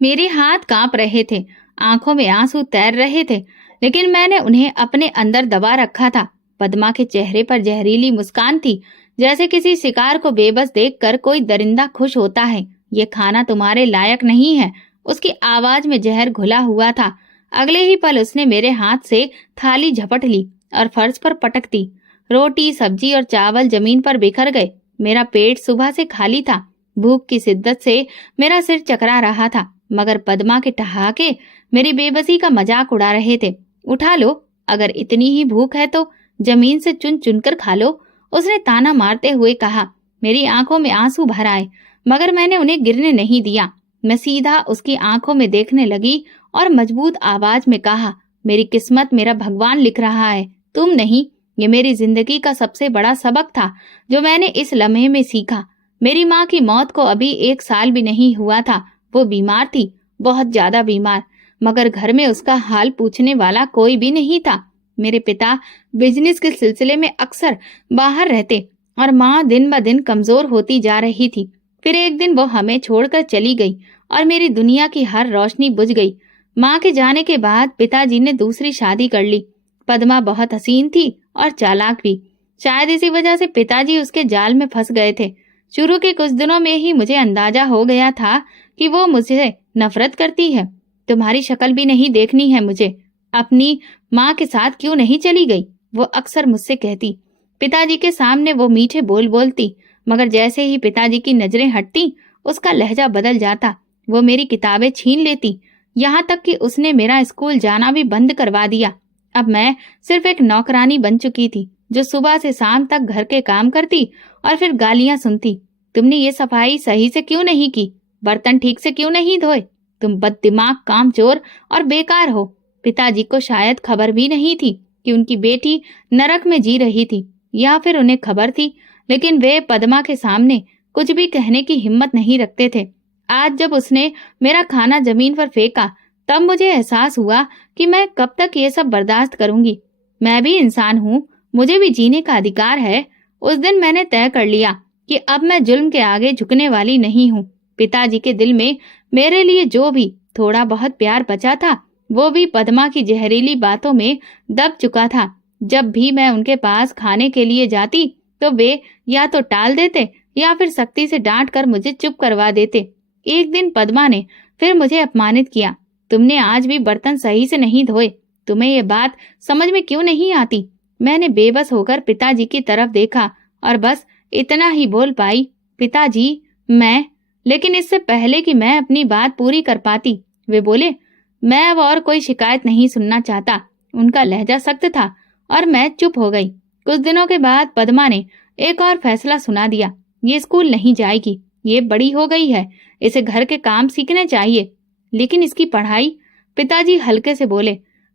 मेरे हाथ कांप रहे थे, आंखों में आंसू तैर रहे थे, लेकिन मैंने उन्हें अपने अंदर दबा रखा था। पद्मा के चेहरे पर जहरीली मुस्कान थी, जैसे किसी शिकार को बेबस देखकर कोई दरिंदा खुश होता है। ये खाना तुम्हारे लायक नहीं है। उसकी आवाज में जहर घुला हुआ था। अगले ही पल उसने मेरे हाथ से थाली झपट ली और फर्श पर पटक दी। रोटी, सब्जी और चावल जमीन पर बिखर गए। मेरा पेट सुबह से खाली था। भूख की शिद्दत से मेरा सिर चकरा रहा था, मगर पद्मा के ठहाके मेरी बेबसी का मजाक उड़ा रहे थे। उठा लो, अगर इतनी ही भूख है तो जमीन से चुन चुनकर खा लो, उसने ताना मारते हुए कहा। मेरी आंखों में आंसू भर आए, मगर मैंने उन्हें गिरने नहीं दिया। मैं सीधा उसकी आंखों में देखने लगी और मजबूत आवाज में कहा, मेरी किस्मत मेरा भगवान लिख रहा है, तुम नहीं। ये मेरी जिंदगी का सबसे बड़ा सबक था जो मैंने इस लम्हे में सीखा। मेरी माँ की मौत को अभी 1 साल भी नहीं हुआ था। वो बीमार थी, बहुत ज्यादा बीमार, मगर घर में उसका हाल पूछने वाला कोई भी नहीं था। मेरे पिता बिजनेस के सिलसिले में अक्सर बाहर रहते और माँ दिन ब दिन कमजोर होती जा रही थी। फिर एक दिन वो हमें छोड़कर चली गई और मेरी दुनिया की हर रोशनी बुझ गई। माँ के जाने के बाद पिताजी ने दूसरी शादी कर ली। पद्मा बहुत हसीन थी और चालाक भी। शायद इसी वजह से पिताजी उसके जाल में फंस गए थे। शुरू के कुछ दिनों में ही मुझे अंदाजा हो गया था कि वो मुझसे नफरत करती है। तुम्हारी शक्ल भी नहीं देखनी है मुझे। अपनी माँ के साथ क्यों नहीं चली गई, वो अक्सर मुझसे कहती। पिताजी के सामने वो मीठे बोल बोलती, मगर जैसे ही पिताजी की नजरें हटती उसका लहजा बदल जाता। वो मेरी किताबें छीन लेती, यहाँ तक कि उसने मेरा स्कूल जाना भी बंद करवा दिया। अब मैं सिर्फ एक नौकरानी बन चुकी थी, जो सुबह से शाम तक घर के काम करती और फिर गालियां सुनती। तुमने ये सफाई सही से क्यों नहीं की? बर्तन ठीक से क्यों नहीं धोए? तुम बददिमाग, कामचोर और बेकार हो। पिताजी को शायद खबर भी नहीं थी कि उनकी बेटी नरक में जी रही थी, या फिर उन्हें खबर थी, लेकिन वे पद्मा के सामने कुछ भी कहने की हिम्मत नहीं रखते थे। आज जब उसने मेरा खाना जमीन पर फेंका, तब मुझे एहसास हुआ कि मैं कब तक ये सब बर्दाश्त करूंगी। मैं भी इंसान हूँ, मुझे भी जीने का अधिकार है। उस दिन मैंने तय कर लिया कि अब मैं जुल्म के आगे झुकने वाली नहीं हूँ। पिताजी के दिल में मेरे लिए जो भी थोड़ा बहुत प्यार बचा था, वो भी पद्मा की जहरीली बातों में दब चुका था। जब भी मैं उनके पास खाने के लिए जाती, तो वे या तो टाल देते या फिर सख्ती से डांट कर मुझे चुप करवा देते। एक दिन पद्मा ने फिर मुझे अपमानित किया। तुमने आज भी बर्तन सही से नहीं धोए, तुम्हें ये बात समझ में क्यों नहीं आती? मैंने बेबस होकर पिताजी की तरफ देखा और बस इतना ही बोल पाई, पिताजी, मैं। लेकिन इससे पहले कि मैं अपनी बात पूरी कर पाती, वे बोले, मैं अब और कोई शिकायत नहीं सुनना चाहता। उनका लहजा सख्त था और मैं चुप हो गई। कुछ दिनों के बाद पद्मा ने एक और फैसला सुना दिया। ये स्कूल नहीं जाएगी, ये बड़ी हो गई है, इसे घर के काम सीखने चाहिए। लेकिन इसकी पढ़ाई? पिताजी हल्के से बोले,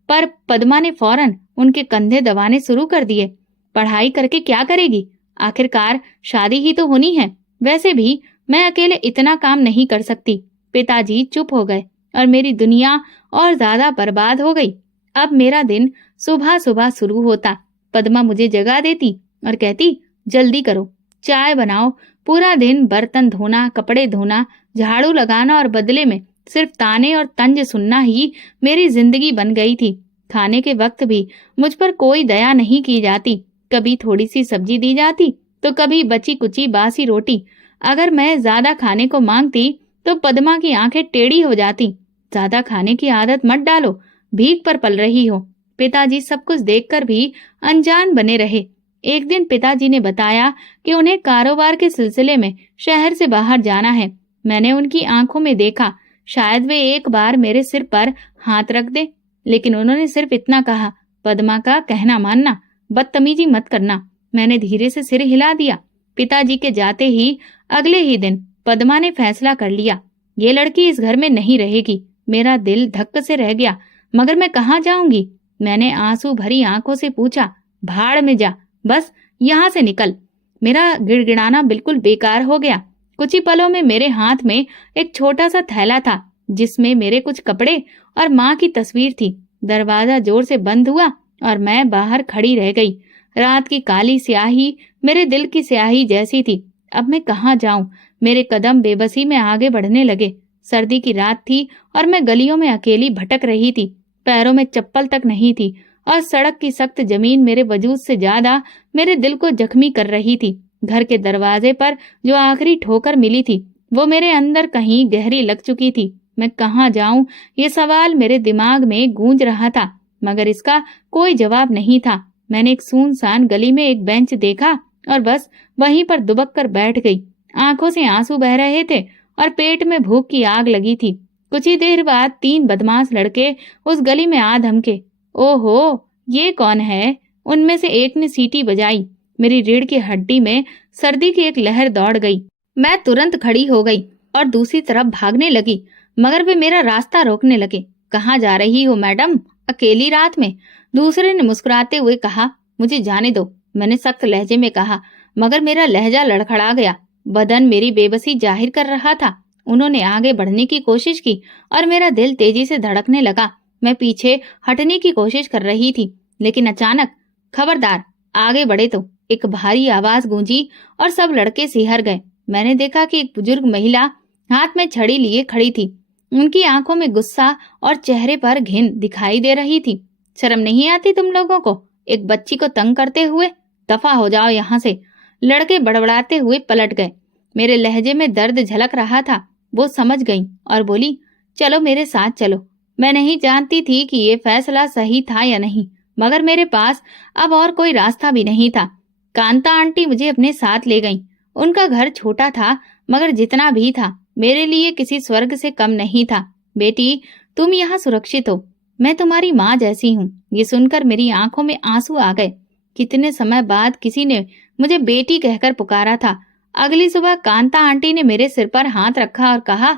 पर पद्मा ने फौरन उनके कंधे दबाने शुरू कर दिए। पढ़ाई करके क्या करेगी? आखिरकार शादी ही तो होनी है। वैसे भी मैं अकेले इतना काम नहीं कर सकती। पिताजी चुप हो गए और मेरी दुनिया और ज्यादा बर्बाद हो गई। अब मेरा दिन सुबह सुबह शुरू होता। पद्मा मुझे जगा देती और कहती, जल्दी करो, चाय बनाओ। पूरा दिन बर्तन धोना, कपड़े धोना, झाड़ू लगाना और बदले में सिर्फ ताने और तंज सुनना ही मेरी जिंदगी बन गई थी। खाने के वक्त भी मुझ पर कोई दया नहीं की जाती। कभी थोड़ी सी सब्जी दी जाती, तो कभी बची कुची बासी रोटी। अगर मैं ज्यादा खाने को मांगती तो पद्मा की आंखें टेढ़ी हो जाती। ज्यादा खाने की आदत मत डालो, भीख पर पल रही हो। पिताजी सब कुछ देखकर भी अनजान बने रहे। एक दिन पिताजी ने बताया कि उन्हें कारोबार के सिलसिले में शहर से बाहर जाना है। मैंने उनकी आंखों में देखा, शायद वे एक बार मेरे सिर पर हाथ रख दे, लेकिन उन्होंने सिर्फ इतना कहा, पद्मा का कहना मानना, बदतमीजी मत करना। मैंने धीरे से सिर हिला दिया। पिताजी के जाते ही अगले ही दिन पद्मा ने फैसला कर लिया, ये लड़की इस घर में नहीं रहेगी। मेरा दिल धक्क से रह गया, मगर मैं कहाँ जाऊंगी? मैंने आंसू भरी आंखों से पूछा, भाड़ में जा, बस यहाँ से निकल। मेरा गिड़गिड़ाना बिल्कुल बेकार हो गया। कुछ ही पलों में मेरे हाथ में एक छोटा सा थैला था, जिसमें मेरे कुछ कपड़े और माँ की तस्वीर थी। दरवाजा जोर से बंद हुआ और मैं बाहर खड़ी रह गई। रात की काली स्याही मेरे दिल की स्याही जैसी थी। अब मैं कहाँ जाऊं? मेरे कदम बेबसी में आगे बढ़ने लगे। सर्दी की रात थी और मैं गलियों में अकेली भटक रही थी। पैरों में चप्पल तक नहीं थी और सड़क की सख्त जमीन मेरे वजूद से ज्यादा मेरे दिल को जख्मी कर रही थी। घर के दरवाजे पर जो आखिरी ठोकर मिली थी वो मेरे अंदर कहीं गहरी लग चुकी थी। मैं कहाँ जाऊं, ये सवाल मेरे दिमाग में गूंज रहा था, मगर इसका कोई जवाब नहीं था। मैंने एक सुनसान गली में एक बेंच देखा और बस वहीं पर दुबक कर बैठ गई। आंखों से आंसू बह रहे थे और पेट में भूख की आग लगी थी। कुछ ही देर बाद 3 बदमाश लड़के उस गली में आ धमके। ओहो, ये कौन है? उनमें से एक ने सीटी बजाई। मेरी रीढ़ की हड्डी में सर्दी की एक लहर दौड़ गई। मैं तुरंत खड़ी हो गई और दूसरी तरफ भागने लगी, मगर वे मेरा रास्ता रोकने लगे। कहाँ जा रही हो मैडम, अकेली रात में? दूसरे ने मुस्कुराते हुए कहा। मुझे जाने दो, मैंने सख्त लहजे में कहा, मगर मेरा लहजा लड़खड़ा गया। बदन मेरी बेबसी जाहिर कर रहा था। उन्होंने आगे बढ़ने की कोशिश की और मेरा दिल तेजी से धड़कने लगा। मैं पीछे हटने की कोशिश कर रही थी, लेकिन अचानक, खबरदार, आगे बढ़े तो, एक भारी आवाज गूंजी और सब लड़के सिहर गए। मैंने देखा कि एक बुजुर्ग महिला हाथ में छड़ी लिए खड़ी थी। उनकी आंखों में गुस्सा और चेहरे पर घिन दिखाई दे रही थी। शर्म नहीं आती तुम लोगों को, एक बच्ची को तंग करते हुए? दफा हो जाओ यहाँ से। लड़के बड़बड़ाते हुए पलट गए। मेरे लहजे में दर्द झलक रहा था। वो समझ गई और बोली, चलो मेरे साथ चलो। मैं नहीं जानती थी कि ये फैसला सही था या नहीं, मगर मेरे पास अब और कोई रास्ता भी नहीं था। कांता आंटी मुझे अपने साथ ले गईं। उनका घर छोटा था, मगर जितना भी था मेरे लिए किसी स्वर्ग से कम नहीं था। बेटी, तुम यहाँ सुरक्षित हो, मैं तुम्हारी माँ जैसी हूँ। ये सुनकर मेरी आंखों में आंसू आ गए। कितने समय बाद किसी ने मुझे बेटी कहकर पुकारा था। अगली सुबह कांता आंटी ने मेरे सिर पर हाथ रखा और कहा,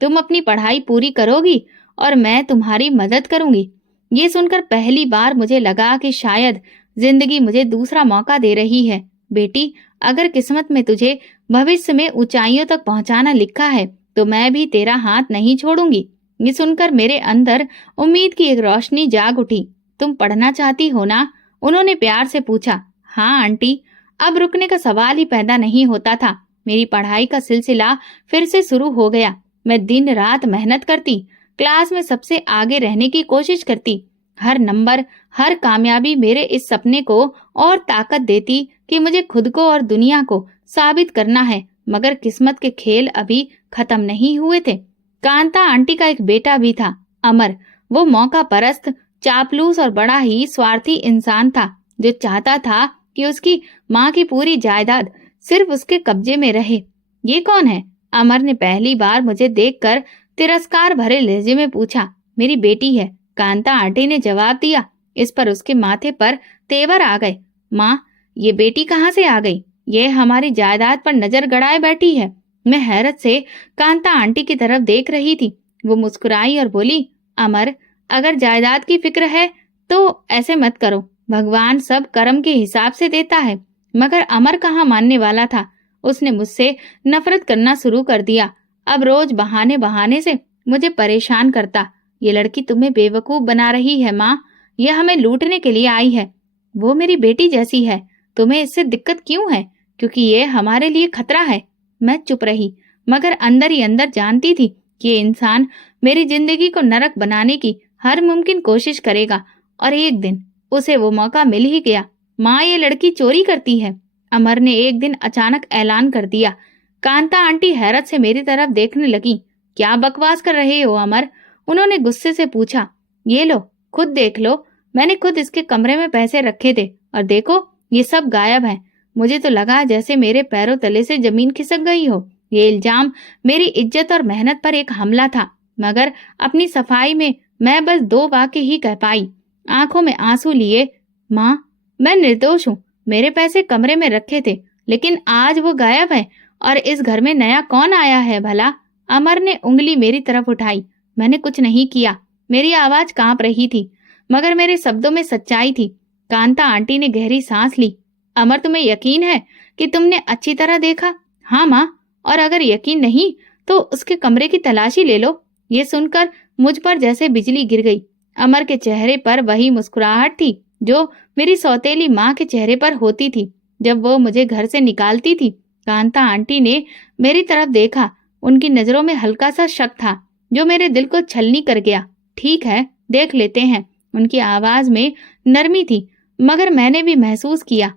तुम अपनी पढ़ाई पूरी करोगी और मैं तुम्हारी मदद करूंगी। ये सुनकर पहली बार मुझे लगा कि शायद जिंदगी मुझे दूसरा मौका दे रही है। बेटी, अगर किस्मत में तुझे भविष्य में ऊंचाइयों तक पहुंचाना लिखा है तो मैं भी तेरा हाथ नहीं छोड़ूंगी। ये सुनकर मेरे अंदर उम्मीद की एक रोशनी जाग उठी। तुम पढ़ना चाहती हो ना? उन्होंने प्यार से पूछा। हाँ आंटी। अब रुकने का सवाल ही पैदा नहीं होता था। मेरी पढ़ाई का सिलसिला फिर से शुरू हो गया। मैं दिन रात मेहनत करती, क्लास में सबसे आगे रहने की कोशिश करती। हर नंबर, हर कामयाबी मेरे इस सपने को और ताकत देती कि मुझे खुद को और दुनिया को साबित करना है। मगर किस्मत के खेल अभी खत्म नहीं हुए थे। कांता आंटी का एक बेटा भी था, अमर। वो मौका परस्त, चापलूस और बड़ा ही स्वार्थी इंसान था, जो चाहता था कि उसकी माँ की पूरी जायदाद सिर्फ उसके कब्जे में रहे। ये कौन है? अमर ने पहली बार मुझे देखकर तिरस्कार भरे लहजे में पूछा। मेरी बेटी है, कांता आंटी ने जवाब दिया। इस पर उसके माथे पर तेवर आ गए। माँ, ये बेटी कहाँ से आ गई? ये हमारी जायदाद पर नजर गड़ाए बैठी है। मैं हैरत से कांता आंटी की तरफ देख रही थी। वो मुस्कुराई और बोली, अमर, अगर जायदाद की फिक्र है तो ऐसे मत करो। भगवान सब कर्म के हिसाब से देता है। मगर अमर कहाँ मानने वाला था। उसने मुझसे नफरत करना शुरू कर दिया। अब रोज बहाने बहाने से मुझे परेशान करता। ये लड़की तुम्हें बेवकूफ बना रही है माँ, यह हमें लूटने के लिए आई है। वो मेरी बेटी जैसी है, तुम्हें इससे दिक्कत क्यों है? क्योंकि ये हमारे लिए खतरा है। मैं चुप रही, मगर अंदर ही अंदर जानती थी कि ये इंसान मेरी जिंदगी को नरक बनाने की हर मुमकिन कोशिश करेगा और एक दिन उसे वो मौका मिल ही गया। माँ, ये लड़की चोरी करती है, अमर ने एक दिन अचानक ऐलान कर दिया। कांता आंटी हैरत से मेरी तरफ देखने लगी। क्या बकवास कर रहे हो अमर? उन्होंने गुस्से से पूछा। ये लो, खुद देख लो। मैंने खुद इसके कमरे में पैसे रखे थे और देखो ये सब गायब है। मुझे तो लगा जैसे मेरे पैरों तले से जमीन खिसक गई हो। ये इल्जाम मेरी इज्जत और मेहनत पर एक हमला था, मगर अपनी सफाई में मैं बस 2 वाक्य ही कह पाई, आंखों में आंसू लिए। माँ, मैं निर्दोष हूँ। मेरे पैसे कमरे में रखे थे, लेकिन आज वो गायब है। और इस घर में नया कौन आया है भला? अमर ने उंगली मेरी तरफ उठाई। मैंने कुछ नहीं किया। मेरी आवाज कांप रही थी, मगर मेरे शब्दों में सच्चाई थी। कांता आंटी ने गहरी सांस ली। अमर, तुम्हें यकीन है कि तुमने अच्छी तरह देखा? हाँ माँ, और अगर यकीन नहीं तो उसके कमरे की तलाशी ले लो। ये सुनकर मुझ पर जैसे बिजली गिर गई। अमर के चेहरे पर वही मुस्कुराहट थी जो मेरी सौतेली माँ के चेहरे पर होती थी जब वो मुझे घर से निकालती थी। कांता आंटी ने मेरी तरफ देखा उनकी नजरों में हल्का सा शक था जो मेरे दिल को छलनी कर गया। ठीक है, देख लेते हैं। उनकी आवाज में नरमी थी, मगर मैंने भी महसूस किया।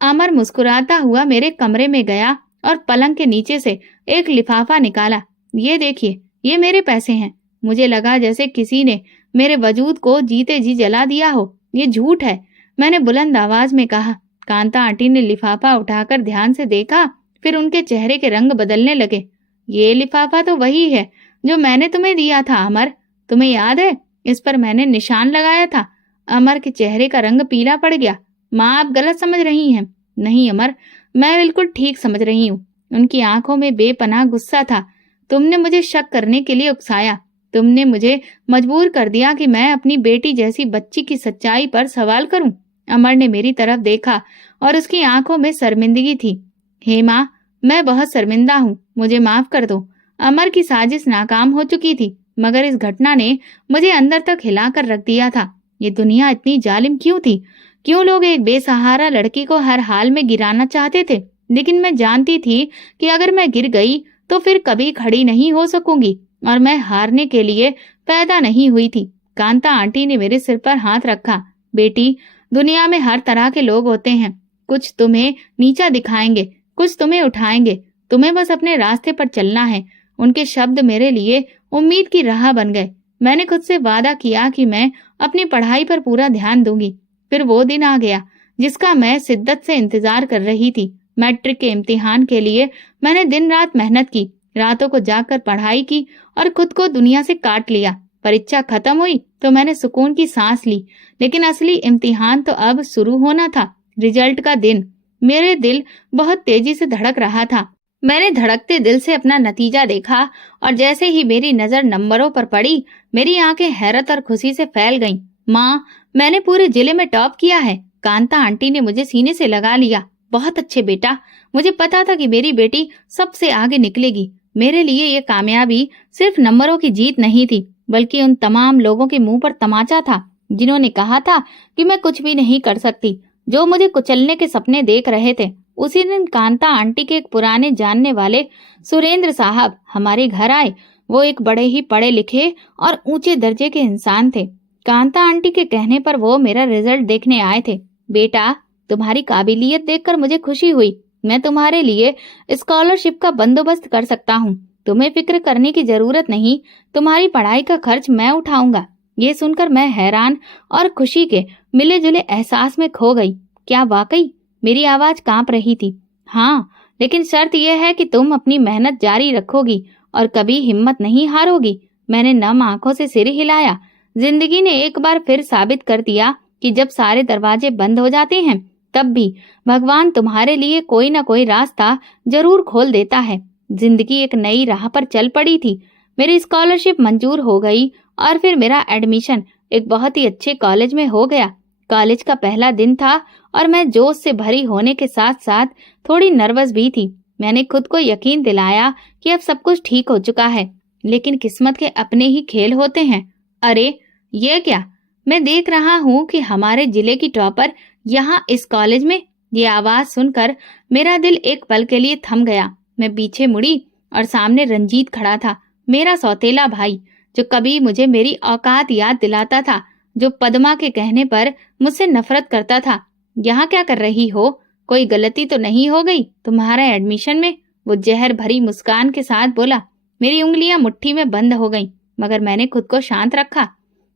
अमर मुस्कुराता हुआ मेरे कमरे में गया और पलंग के नीचे से एक लिफाफा निकाला। ये देखिए, ये मेरे पैसे हैं। मुझे लगा जैसे किसी ने मेरे वजूद को जीते जी जला दिया हो। ये झूठ है, मैंने बुलंद आवाज में कहा। कांता आंटी ने लिफाफा उठाकर ध्यान से देखा, फिर उनके चेहरे के रंग बदलने लगे। ये लिफाफा तो वही है जो मैंने तुम्हें दिया था अमर, तुम्हें याद है? इस पर मैंने निशान लगाया था। अमर के चेहरे का रंग पीला पड़ गया। माँ, आप गलत समझ रही हैं। नहीं अमर, मैं बिल्कुल ठीक समझ रही हूँ। उनकी आंखों में बेपनाह गुस्सा था। तुमने मुझे शक करने के लिए उकसाया। तुमने मुझे मजबूर कर दिया कि मैं अपनी बेटी जैसी बच्ची की सच्चाई पर सवाल करूं। अमर ने मेरी तरफ देखा और उसकी आंखों में शर्मिंदगी थी। हेमा, मैं बहुत शर्मिंदा हूँ, मुझे माफ कर दो। अमर की साजिश नाकाम हो चुकी थी, मगर इस घटना ने मुझे अंदर तक हिलाकर रख दिया था। ये दुनिया इतनी जालिम क्यों थी? क्यों लोग एक बेसहारा लड़की को हर हाल में गिराना चाहते थे? लेकिन मैं जानती थी कि अगर मैं गिर गई तो फिर कभी खड़ी नहीं हो सकूंगी, और मैं हारने के लिए पैदा नहीं हुई थी। कांता आंटी ने मेरे सिर पर हाथ रखा। बेटी, दुनिया में हर तरह के लोग होते हैं। कुछ तुम्हें नीचा दिखाएंगे, कुछ तुम्हें उठाएंगे। तुम्हें बस अपने रास्ते पर चलना है। उनके शब्द मेरे लिए उम्मीद की राह बन गए। मैंने खुद से वादा किया कि मैं अपनी पढ़ाई पर पूरा ध्यान दूंगी। फिर वो दिन आ गया जिसका मैं शिद्दत से इंतजार कर रही थी। मैट्रिक के इम्तिहान के लिए मैंने दिन रात मेहनत की, रातों को जाकर पढ़ाई की और खुद को दुनिया से काट लिया। परीक्षा खत्म हुई तो मैंने सुकून की सांस ली, लेकिन असली इम्तिहान तो अब शुरू होना था। रिजल्ट का दिन। मेरे दिल बहुत तेजी से धड़क रहा था। मैंने धड़कते दिल से अपना नतीजा देखा और जैसे ही मेरी नजर नंबरों पर पड़ी, मेरी आंखें हैरत और खुशी से फैल गईं। माँ, मैंने पूरे जिले में टॉप किया है। कांता आंटी ने मुझे सीने से लगा लिया। बहुत अच्छे बेटा, मुझे पता था कि मेरी बेटी सबसे आगे निकलेगी। मेरे लिए ये कामयाबी सिर्फ नंबरों की जीत नहीं थी, बल्कि उन तमाम लोगों के मुंह पर तमाचा था जिन्होंने कहा था कि मैं कुछ भी नहीं कर सकती, जो मुझे कुचलने के सपने देख रहे थे। उसी दिन कांता आंटी के एक पुराने जानने वाले सुरेंद्र साहब हमारे घर आए। वो एक बड़े ही पढ़े लिखे और ऊंचे दर्जे के इंसान थे। कांता आंटी के कहने पर वो मेरा रिजल्ट देखने आए थे। बेटा, तुम्हारी काबिलियत देखकर मुझे खुशी हुई। मैं तुम्हारे लिए स्कॉलरशिप का बंदोबस्त कर सकता हूँ। तुम्हें फिक्र करने की जरूरत नहीं, तुम्हारी पढ़ाई का खर्च मैं उठाऊंगा। ये सुनकर मैं हैरान और खुशी के मिले जुले एहसास में खो गई। क्या वाकई? मेरी आवाज कांप रही थी। हाँ, लेकिन शर्त यह है कि तुम अपनी मेहनत जारी रखोगी और कभी हिम्मत नहीं हारोगी। मैंने नम आंखों से सिर हिलाया। जिंदगी ने एक बार फिर साबित कर दिया कि जब सारे दरवाजे बंद हो जाते हैं, तब भी भगवान तुम्हारे लिए कोई ना कोई रास्ता जरूर खोल देता है। जिंदगी एक नई राह पर चल पड़ी थी। मेरी स्कॉलरशिप मंजूर हो गई और फिर मेरा एडमिशन एक बहुत ही अच्छे कॉलेज में हो गया। कॉलेज का पहला दिन था और मैं जोश से भरी होने के साथ साथ थोड़ी नर्वस भी थी। मैंने खुद को यकीन दिलाया कि अब सब कुछ ठीक हो चुका है, लेकिन किस्मत के अपने ही खेल होते हैं। अरे, ये क्या? मैं देख रहा हूँ कि हमारे जिले की टॉपर यहाँ इस कॉलेज में। ये आवाज सुनकर मेरा दिल एक पल के लिए थम गया। मैं पीछे मुड़ी और सामने रंजीत खड़ा था, मेरा सौतेला भाई, जो कभी मुझे मेरी औकात याद दिलाता था, जो पद्मा के कहने पर मुझसे नफरत करता था। यहाँ क्या कर रही हो? कोई गलती तो नहीं हो गई तुम्हारा एडमिशन में? वो जहर भरी मुस्कान के साथ बोला। मेरी उंगलियां मुट्ठी में बंद हो गईं, मगर मैंने खुद को शांत रखा।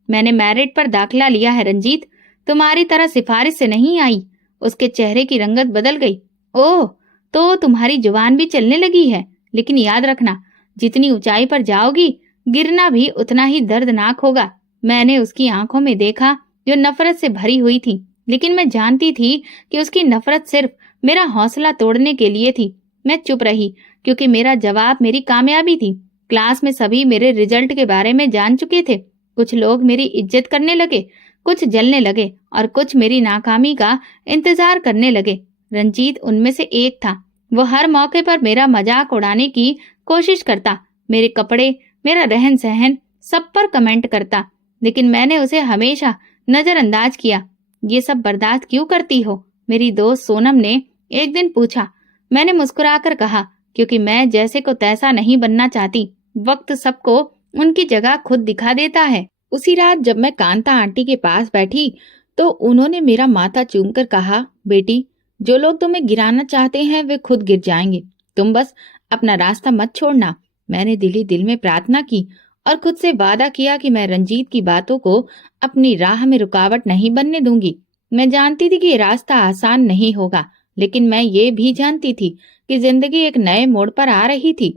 मैंने मेरिट पर दाखिला लिया है रंजीत, तुम्हारी तरह सिफारिश से नहीं आई। उसके चेहरे की रंगत बदल गई। ओह, तो तुम्हारी जुबान भी चलने लगी है। लेकिन याद रखना, जितनी ऊंचाई पर जाओगी, गिरना भी उतना ही दर्दनाक होगा। मैंने उसकी आंखों में देखा जो नफरत से भरी हुई थी, लेकिन मैं जानती थी कि उसकी नफरत सिर्फ मेरा हौसला तोड़ने के लिए थी। मैं चुप रही क्योंकि मेरा जवाब मेरी कामयाबी थी। क्लास में सभी मेरे रिजल्ट के बारे में जान चुके थे। कुछ लोग मेरी इज्जत करने लगे, कुछ जलने लगे और कुछ मेरी नाकामी का इंतजार करने लगे। रंजीत उनमें से एक था। वो हर मौके पर मेरा मजाक उड़ाने की कोशिश करता, मेरे कपड़े, मेरा रहन सहन, सब पर कमेंट करता, लेकिन मैंने उसे हमेशा नजरअंदाज किया। ये सब बर्दाश्त क्यों करती हो? मेरी दोस्त सोनम ने एक दिन पूछा। मैंने मुस्कुराकर कहा क्योंकि मैं जैसे को तैसा नहीं बनना चाहती। वक्त सबको उनकी जगह खुद दिखा देता है। उसी रात जब मैं कांता आंटी के पास बैठी तो उन्होंने मेरा माथा चूमकर कहा, बेटी, जो लोग तुम्हें गिराना चाहते हैं वे खुद गिर जाएंगे। तुम बस अपना रास्ता मत छोड़ना। मैंने दिल ही दिल में प्रार्थना की और खुद से वादा किया कि मैं रंजीत की बातों को अपनी राह में रुकावट नहीं बनने दूंगी। मैं जानती थी कि ये रास्ता आसान नहीं होगा, लेकिन मैं ये भी जानती थी कि जिंदगी एक नए मोड़ पर आ रही थी।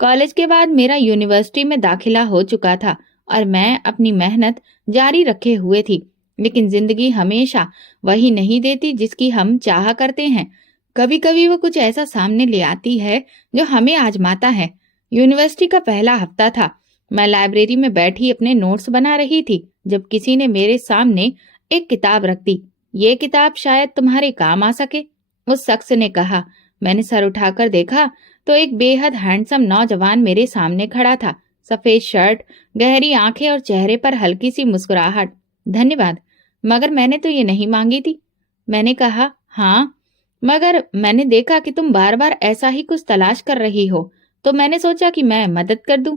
कॉलेज के बाद मेरा यूनिवर्सिटी में दाखिला हो चुका था और मैं अपनी मेहनत जारी रखे हुए थी, लेकिन जिंदगी हमेशा वही नहीं देती जिसकी हम चाहा करते हैं। कभी कभी वो कुछ ऐसा सामने ले आती है जो हमें आजमाता है। यूनिवर्सिटी का पहला हफ्ता था। मैं लाइब्रेरी में बैठी अपने नोट्स बना रही थी जब किसी ने मेरे सामने एक किताब रख दी। ये किताब शायद तुम्हारे काम आ सके, उस शख्स ने कहा। मैंने सर उठाकर देखा तो एक बेहद हैंडसम नौजवान मेरे सामने खड़ा था। सफेद शर्ट, गहरी आंखें और चेहरे पर हल्की सी मुस्कुराहट। धन्यवाद, मगर मैंने तो ये नहीं मांगी थी। मैंने कहा, हाँ, मगर मैंने देखा कि तुम बार बार ऐसा ही कुछ तलाश कर रही हो, तो मैंने सोचा कि मैं मदद कर दूं।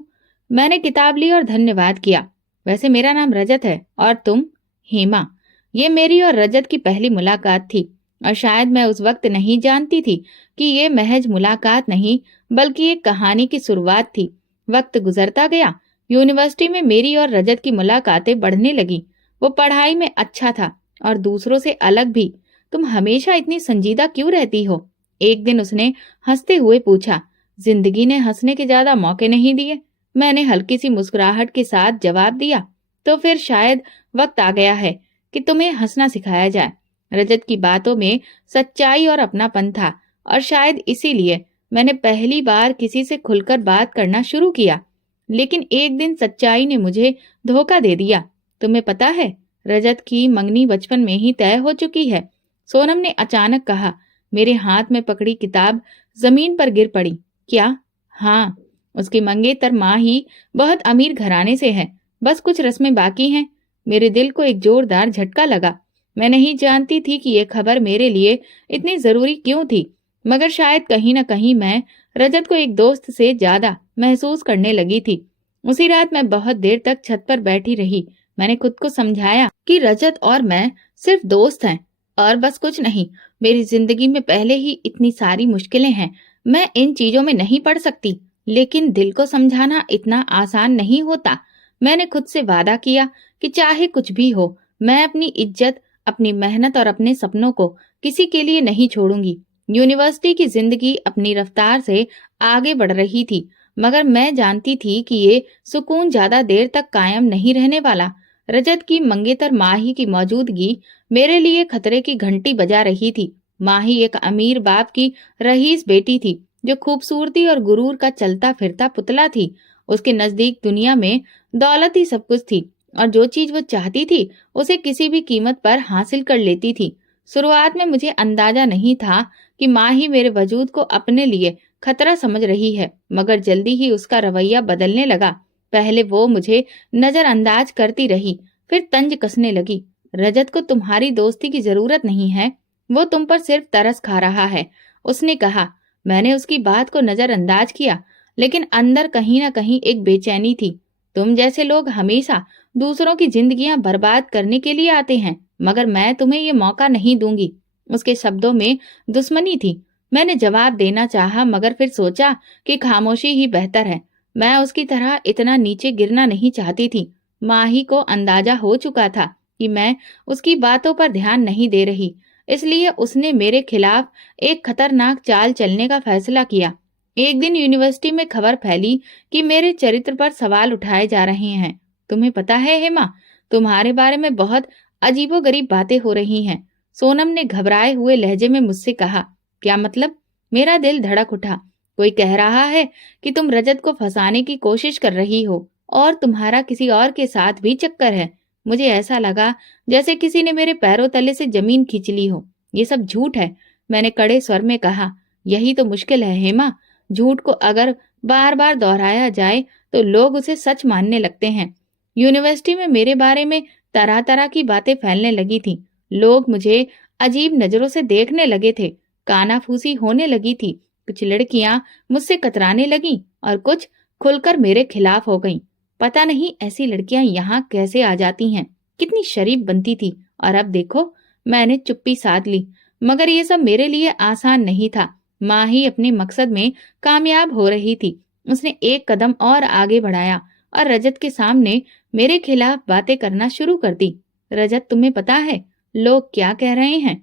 मैंने किताब ली और धन्यवाद किया। वैसे मेरा नाम रजत है और तुम? हेमा। ये मेरी और रजत की पहली मुलाकात थी और शायद मैं उस वक्त नहीं जानती थी कि ये महज मुलाकात नहीं बल्कि एक कहानी की शुरुआत थी। वक्त गुजरता गया। यूनिवर्सिटी में मेरी और रजत की मुलाकातें बढ़ने लगी। वो पढ़ाई में अच्छा था और दूसरों से अलग भी। तुम हमेशा इतनी संजीदा क्यों रहती हो? एक दिन उसने हंसते हुए पूछा। जिंदगी ने हंसने के ज्यादा मौके नहीं दिए, मैंने हल्की सी मुस्कुराहट के साथ जवाब दिया। तो फिर शायद वक्त आ गया है कि तुम्हें हंसना सिखाया जाए। रजत की बातों में सच्चाई और अपनापन था और शायद इसीलिए मैंने पहली बार किसी से खुलकर बात करना शुरू किया। लेकिन एक दिन सच्चाई ने मुझे धोखा दे दिया। तुम्हें पता है, रजत की मंगनी बचपन में ही तय हो चुकी है, सोनम ने अचानक कहा। मेरे हाथ में पकड़ी किताब जमीन पर गिर पड़ी। क्या? हाँ, उसकी मंगेतर माँ ही बहुत अमीर घराने से है, बस कुछ रस्में बाकी हैं। मेरे दिल को एक जोरदार झटका लगा। मैं नहीं जानती थी कि यह खबर मेरे लिए इतनी जरूरी क्यों थी, मगर शायद कहीं न कहीं मैं रजत को एक दोस्त से ज्यादा महसूस करने लगी थी। उसी रात मैं बहुत देर तक छत पर बैठी रही। मैंने खुद को समझाया कि रजत और मैं सिर्फ दोस्त हैं और बस कुछ नहीं। मेरी जिंदगी में पहले ही इतनी सारी मुश्किलें हैं, मैं इन चीजों में नहीं पड़ सकती। लेकिन दिल को समझाना इतना आसान नहीं होता। मैंने खुद से वादा किया कि चाहे कुछ भी हो, मैं अपनी इज्जत, अपनी मेहनत और अपने सपनों को किसी के लिए नहीं छोड़ूंगी। यूनिवर्सिटी की जिंदगी अपनी रफ्तार से आगे बढ़ रही थी, मगर मैं जानती थी कि ये सुकून ज्यादा देर तक कायम नहीं रहने वाला। रजत की मंगेतर माही की मौजूदगी मेरे लिए खतरे की घंटी बजा रही थी। माही एक अमीर बाप की रईस बेटी थी जो खूबसूरती और गुरूर का चलता फिरता पुतला थी। उसके नजदीक दुनिया में दौलत ही सब कुछ थी और जो चीज वो चाहती थी उसे किसी भी कीमत पर हासिल कर लेती थी। शुरुआत में मुझे अंदाजा नहीं था कि माँ ही मेरे वजूद को अपने लिए खतरा समझ रही है, मगर जल्दी ही उसका रवैया बदलने लगा। पहले वो मुझे नजरअंदाज करती रही, फिर तंज कसने लगी। रजत को तुम्हारी दोस्ती की जरूरत नहीं है, वो तुम पर सिर्फ तरस खा रहा है, उसने कहा। मैंने उसकी बात को नजरअंदाज किया, लेकिन अंदर कहीं ना कहीं एक बेचैनी थी। तुम जैसे लोग हमेशा दूसरों की जिंदगियां बर्बाद करने के लिए आते हैं, मगर मैं तुम्हें ये मौका नहीं दूंगी। उसके शब्दों में दुश्मनी थी। मैंने जवाब देना चाहा, मगर फिर सोचा कि खामोशी ही बेहतर है। मैं उसकी तरह इतना नीचे गिरना नहीं चाहती थी। माही को अंदाजा हो चुका था कि मैं उसकी बातों पर ध्यान नहीं दे रही, इसलिए उसने मेरे खिलाफ एक खतरनाक चाल चलने का फैसला किया। एक दिन यूनिवर्सिटी में खबर फैली कि मेरे चरित्र पर सवाल उठाए जा रहे हैं। तुम्हें पता है हेमा, तुम्हारे बारे में बहुत अजीबोगरीब बातें हो रही हैं, सोनम ने घबराए हुए लहजे में मुझसे कहा। क्या मतलब? मेरा दिल धड़क उठा। कोई कह रहा है कि तुम रजत को फंसाने की कोशिश कर रही हो और तुम्हारा किसी और के साथ भी चक्कर है। मुझे ऐसा लगा जैसे किसी ने मेरे पैरों तले से जमीन खींच ली हो। ये सब झूठ है, मैंने कड़े स्वर में कहा। यही तो मुश्किल है हेमा, झूठ को अगर बार बार दोहराया जाए तो लोग उसे सच मानने लगते हैं। यूनिवर्सिटी में मेरे बारे में तरह तरह की बातें फैलने लगी थी। लोग मुझे अजीब नजरों से देखने लगे थे, कानाफूसी होने लगी थी कुछ लड़कियां मुझसे कतराने लगीं और कुछ खुलकर मेरे खिलाफ हो गईं। पता नहीं ऐसी लड़कियां यहाँ कैसे आ जाती हैं। कितनी शरीफ बनती थी, और अब देखो, मैंने चुप्पी साध ली। मगर ये सब मेरे लिए आसान नहीं था। माँ ही अपने मकसद में कामयाब हो रही थी। उसने एक कदम और आगे बढ़ाया और रजत के सामने मेरे खिलाफ बातें करना शुरू कर दी। रजत, तुम्हें पता है लोग क्या कह रहे हैं?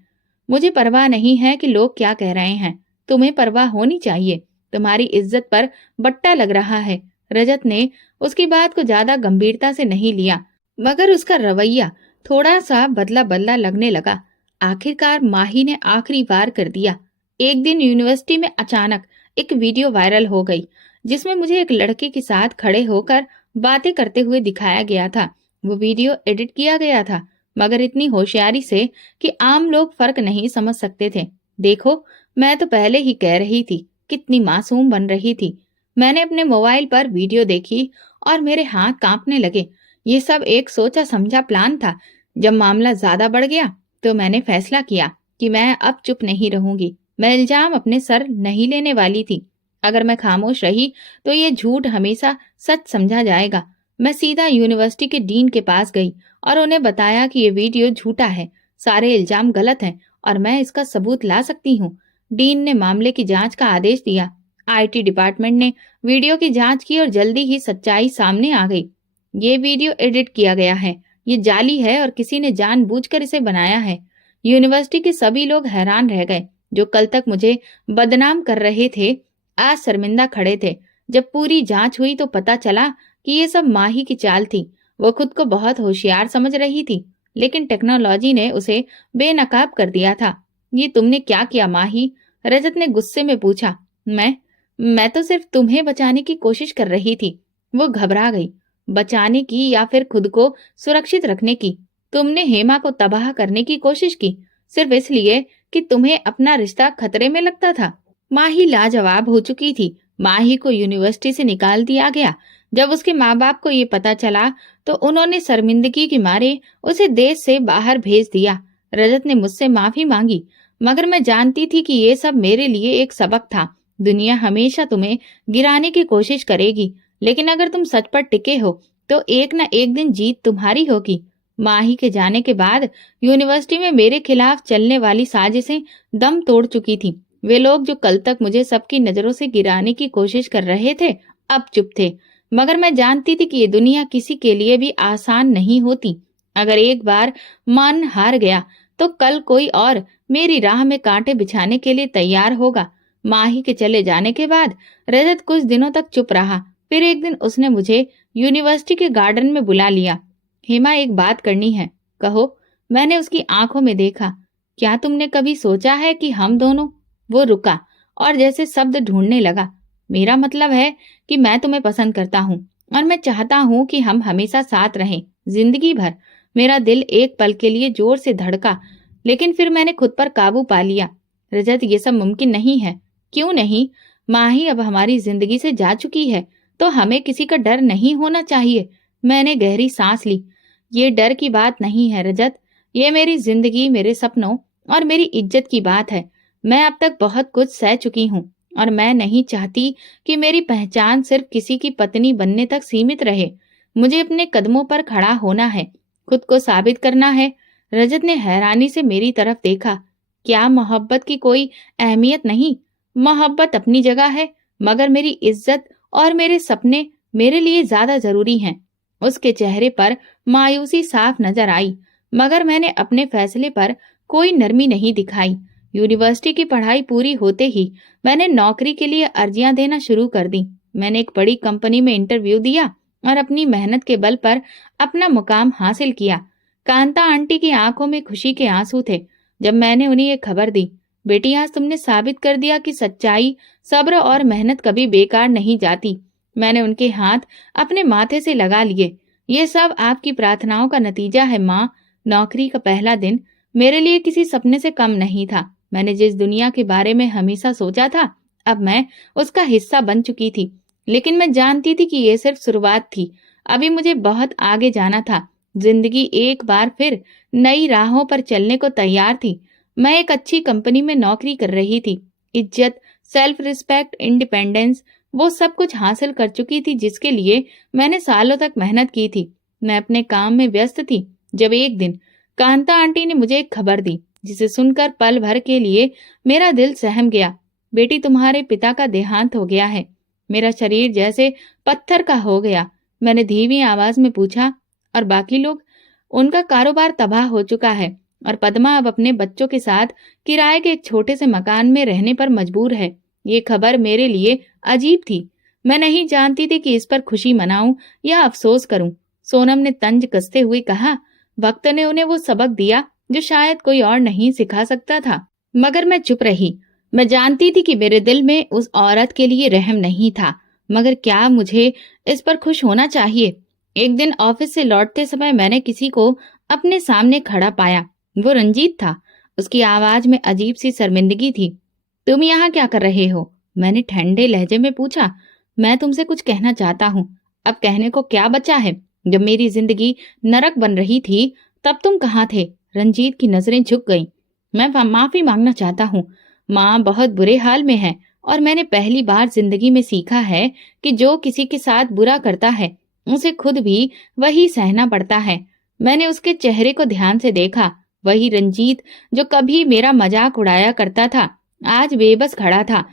मुझे परवाह नहीं है कि लोग क्या कह रहे हैं। तुम्हें परवाह होनी चाहिए। तुम्हारी इज्जत पर बट्टा लग रहा है। रजत ने उसकी बात को ज्यादा गंभीरता से नहीं लिया, मगर उसका रवैया थोड़ा सा बदला बदला लगने लगा। आखिरकार माही ने आखिरी वार कर दिया। एक दिन यूनिवर्सिटी में अचानक एक वीडियो वायरल हो गई, जिसमें मुझे एक लड़के के साथ खड़े होकर बातें करते हुए दिखाया गया था। वो वीडियो एडिट किया गया था, मगर इतनी होशियारी से कि आम लोग फर्क नहीं समझ सकते थे। देखो, मैं तो पहले ही कह रही थी, कितनी मासूम बन रही थी। मैंने अपने मोबाइल पर वीडियो देखी और मेरे हाथ कांपने लगे। ये सब एक सोचा समझा प्लान था। जब मामला ज्यादा बढ़ गया तो मैंने फैसला किया कि मैं अब चुप नहीं रहूंगी। मैं इल्जाम अपने सर नहीं लेने वाली थी। अगर मैं खामोश रही तो ये झूठ हमेशा सच समझा जाएगा। मैं सीधा यूनिवर्सिटी के डीन के पास गई और उन्हें बताया कि ये वीडियो झूठा है, सारे इल्जाम गलत हैं और मैं इसका सबूत ला सकती हूँ। डीन ने मामले की जांच का आदेश दिया। आईटी डिपार्टमेंट ने वीडियो की जांच की और जल्दी ही सच्चाई सामने आ गई। ये वीडियो एडिट किया गया है, ये जाली है और किसी ने जानबूझकर इसे बनाया है। यूनिवर्सिटी के सभी लोग हैरान रह गए। जो कल तक मुझे बदनाम कर रहे थे, आज शर्मिंदा खड़े थे। जब पूरी जांच हुई तो पता चला कि ये सब माही की चाल थी। वो खुद को बहुत होशियार समझ रही थी, लेकिन टेक्नोलॉजी ने उसे बेनकाब कर दिया था। ये तुमने क्या किया माही? रजत ने गुस्से में पूछा। मैं तो सिर्फ तुम्हें बचाने की कोशिश कर रही थी। वो घबरा गई। बचाने की या फिर खुद को सुरक्षित रखने की? तुमने हेमा को तबाह करने की कोशिश की, सिर्फ इसलिए कि तुम्हें अपना रिश्ता खतरे में लगता था। माही लाजवाब हो चुकी थी। माही को यूनिवर्सिटी से निकाल दिया गया। जब उसके माँ बाप को ये पता चला तो उन्होंने शर्मिंदगी के मारे उसे देश से बाहर भेज दिया। रजत ने मुझसे माफी मांगी, मगर मैं जानती थी कि ये सब मेरे लिए एक सबक था। दुनिया हमेशा तुम्हें गिराने की कोशिश करेगी, लेकिन अगर तुम सच पर टिके हो तो एक न एक दिन जीत तुम्हारी होगी। माही के जाने के बाद यूनिवर्सिटी में मेरे खिलाफ चलने वाली साजिशें दम तोड़ चुकी थी। वे लोग जो कल तक मुझे सबकी नजरों से गिराने की कोशिश कर रहे थे, अब चुप थे। मगर मैं जानती थी कि ये दुनिया किसी के लिए भी आसान नहीं होती। अगर एक बार मन हार गया तो कल कोई और मेरी राह में कांटे बिछाने के लिए तैयार होगा। माही के चले जाने के बाद रजत कुछ दिनों तक चुप रहा। फिर एक दिन उसने मुझे यूनिवर्सिटी के गार्डन में बुला लिया। हेमा, एक बात करनी है। कहो। मैंने उसकी आंखों में देखा। क्या तुमने कभी सोचा है कि हम दोनों? वो रुका और जैसे शब्द ढूंढने लगा। मेरा मतलब है कि मैं तुम्हें पसंद करता हूँ और मैं चाहता हूँ कि हम हमेशा साथ रहें, जिंदगी भर। मेरा दिल एक पल के लिए जोर से धड़का, लेकिन फिर मैंने खुद पर काबू पा लिया। रजत, ये सब मुमकिन नहीं है। क्यों नहीं? माही अब हमारी जिंदगी से जा चुकी है, तो हमें किसी का डर नहीं होना चाहिए। मैंने गहरी सांस ली। ये डर की बात नहीं है रजत, ये मेरी जिंदगी, मेरे सपनों और मेरी इज्जत की बात है। मैं अब तक बहुत कुछ सह चुकी हूँ और मैं नहीं चाहती कि मेरी पहचान सिर्फ किसी की पत्नी बनने तक सीमित रहे। मुझे अपने कदमों पर खड़ा होना है, खुद को साबित करना है। रजत ने हैरानी से मेरी तरफ देखा। क्या मोहब्बत की कोई अहमियत नहीं? मोहब्बत अपनी जगह है, मगर मेरी इज्जत और मेरे सपने मेरे लिए ज्यादा जरूरी हैं। उसके चेहरे पर मायूसी साफ नजर आई, मगर मैंने अपने फैसले पर कोई नरमी नहीं दिखाई। यूनिवर्सिटी की पढ़ाई पूरी होते ही मैंने नौकरी के लिए अर्जियां देना शुरू कर दी। मैंने एक बड़ी कंपनी में इंटरव्यू दिया और अपनी मेहनत के बल पर अपना मुकाम हासिल किया। कांता आंटी की आंखों में खुशी के आंसू थे जब मैंने उन्हें ये खबर दी। बेटी, आज तुमने साबित कर दिया कि सच्चाई, सब्र और मेहनत कभी बेकार नहीं जाती। मैंने उनके हाथ अपने माथे से लगा लिए। ये सब आपकी प्रार्थनाओं का नतीजा है माँ। नौकरी का पहला दिन मेरे लिए किसी सपने से कम नहीं था। मैंने जिस दुनिया के बारे में हमेशा सोचा था, अब मैं उसका हिस्सा बन चुकी थी। लेकिन मैं जानती थी कि ये सिर्फ शुरुआत थी। अभी मुझे बहुत आगे जाना था। जिंदगी एक बार फिर नई राहों पर चलने को तैयार थी। मैं एक अच्छी कंपनी में नौकरी कर रही थी। इज्जत, सेल्फ रिस्पेक्ट, इंडिपेंडेंस, वो सब कुछ हासिल कर चुकी थी जिसके लिए मैंने सालों तक मेहनत की थी। मैं अपने काम में व्यस्त थी जब एक दिन कांता आंटी ने मुझे एक खबर दी जिसे सुनकर पल भर के लिए मेरा दिल सहम गया। बेटी, तुम्हारे पिता का देहांत हो गया है। मेरा शरीर जैसे पत्थर का हो गया। मैंने धीमी आवाज में पूछा, और बाकी लोग? उनका कारोबार तबाह हो चुका है और पद्मा अब अपने बच्चों के साथ किराए के एक छोटे से मकान में रहने पर मजबूर है। ये खबर मेरे लिए अजीब थी। मैं नहीं जानती थी कि इस पर खुशी मनाऊं या अफसोस करूं। सोनम ने तंज कसते हुए कहा, वक्त ने उन्हें वो सबक दिया जो शायद कोई और नहीं सिखा सकता था। मगर मैं चुप रही। मैं जानती थी कि मेरे दिल में उस औरत के लिए रहम नहीं था, मगर क्या मुझे इस पर खुश होना चाहिए? एक दिन ऑफिस से लौटते समय मैंने किसी को अपने सामने खड़ा पाया। वो रंजीत था। उसकी आवाज में अजीब सी शर्मिंदगी थी। तुम यहाँ क्या कर रहे हो? मैंने ठंडे लहजे में पूछा। मैं तुमसे कुछ कहना चाहता हूँ। अब कहने को क्या बचा है? जब मेरी जिंदगी नरक बन रही थी तब तुम कहाँ थे? रंजीत की नजरें झुक गईं। मैं माफी मांगना चाहता हूँ। माँ बहुत बुरे हाल में है और मैंने पहली बार जिंदगी में सीखा है कि जो किसी के साथ बुरा करता है उसे खुद भी वही सहना पड़ता है। मैंने उसके चेहरे को ध्यान से देखा। वही रंजीत जो कभी मेरा मजाक उड़ाया करता था आज बेबस खड़ा था।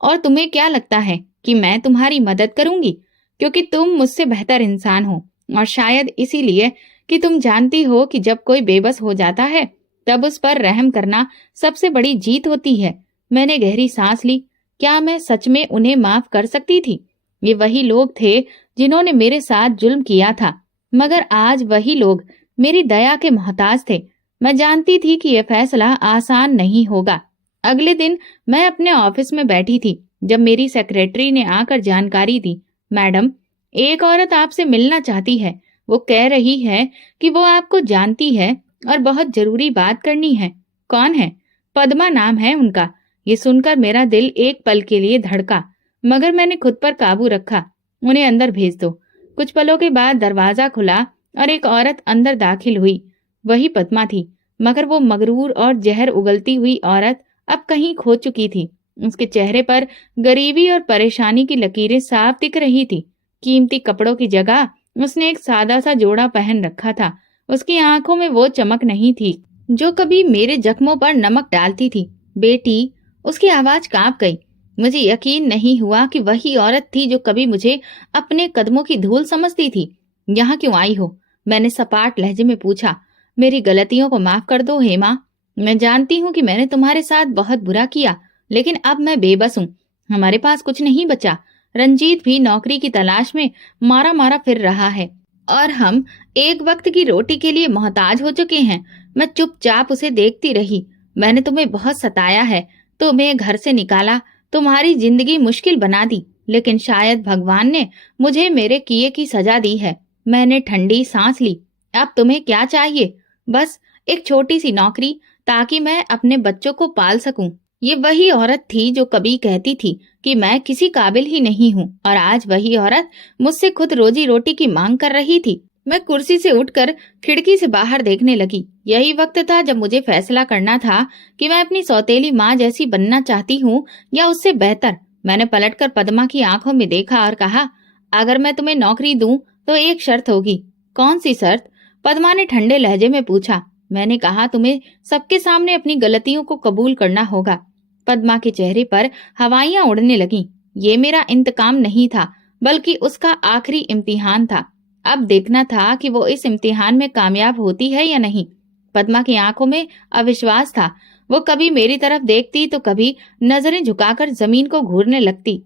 और तुम्हें क्या लगता है कि मैं तुम्हारी मदद करूंगी? क्योंकि तुम मुझसे बेहतर इंसान हो, और शायद इसीलिए कि तुम जानती हो कि जब कोई बेबस हो जाता है तब उस पर रहम करना सबसे बड़ी जीत होती है। मैंने गहरी सांस ली। क्या मैं सच में उन्हें माफ कर सकती थी? ये वही लोग थे जिन्होंने मेरे साथ जुल्म किया था, मगर आज वही लोग मेरी दया के मोहताज थे। मैं जानती थी कि यह फैसला आसान नहीं होगा। अगले दिन मैं अपने ऑफिस में बैठी थी जब मेरी सेक्रेटरी ने आकर जानकारी दी, मैडम, एक औरत आपसे मिलना चाहती है। वो कह रही है कि वो आपको जानती है और बहुत जरूरी बात करनी है। कौन है? पद्मा नाम है उनका। ये सुनकर मेरा दिल एक पल के लिए धड़का, मगर मैंने खुद पर काबू रखा। उन्हें अंदर भेज दो। कुछ पलों के बाद दरवाजा खुला और एक औरत अंदर दाखिल हुई। वही पद्मा थी, मगर वो मगरूर और जहर उगलती हुई औरत अब कहीं खो चुकी थी। उसके चेहरे पर गरीबी और परेशानी की लकीरें साफ दिख रही थी। कीमती कपड़ों की जगह उसने एक सादा सा जोड़ा पहन रखा था। उसकी आंखों में वो चमक नहीं थी जो कभी मेरे जख्मों पर नमक डालती थी। बेटी, उसकी आवाज कांप गई। मुझे यकीन नहीं हुआ कि वही औरत थी जो कभी मुझे अपने कदमों की धूल समझती थी। यहाँ क्यों आई हो? मैंने सपाट लहजे में पूछा। मेरी गलतियों को माफ कर दो हेमा। मैं जानती हूँ कि मैंने तुम्हारे साथ बहुत बुरा किया, लेकिन अब मैं बेबस हूँ। हमारे पास कुछ नहीं बचा। रंजीत भी नौकरी की तलाश में मारा मारा फिर रहा है और हम एक वक्त की रोटी के लिए मोहताज हो चुके हैं। मैं चुपचाप उसे देखती रही। मैंने तुम्हें बहुत सताया है, तुम्हें घर से निकाला, तुम्हारी जिंदगी मुश्किल बना दी, लेकिन शायद भगवान ने मुझे मेरे किए की सजा दी है। मैंने ठंडी सांस ली। अब तुम्हें क्या चाहिए? बस एक छोटी सी नौकरी, ताकि मैं अपने बच्चों को पाल सकूं। ये वही औरत थी जो कभी कहती थी कि मैं किसी काबिल ही नहीं हूँ, और आज वही औरत मुझसे खुद रोजी रोटी की मांग कर रही थी। मैं कुर्सी से उठकर खिड़की से बाहर देखने लगी। यही वक्त था जब मुझे फैसला करना था कि मैं अपनी सौतेली माँ जैसी बनना चाहती हूँ या उससे बेहतर। मैंने पलटकर पद्मा की आंखों में देखा और कहा, अगर मैं तुम्हें नौकरी दूं तो एक शर्त होगी। कौन सी शर्त? पद्मा ने ठंडे लहजे में पूछा। मैंने कहा, तुम्हें सबके सामने अपनी गलतियों को कबूल करना होगा। पद्मा के चेहरे पर हवाइयां उड़ने लगीं। ये मेरा इंतकाम नहीं था, बल्कि उसका आखिरी इम्तिहान था। अब देखना था कि वो इस इम्तिहान में कामयाब होती है या नहीं। पद्मा की आंखों में अविश्वास था। वो कभी मेरी तरफ देखती तो कभी नजरें झुकाकर जमीन को घूरने लगती।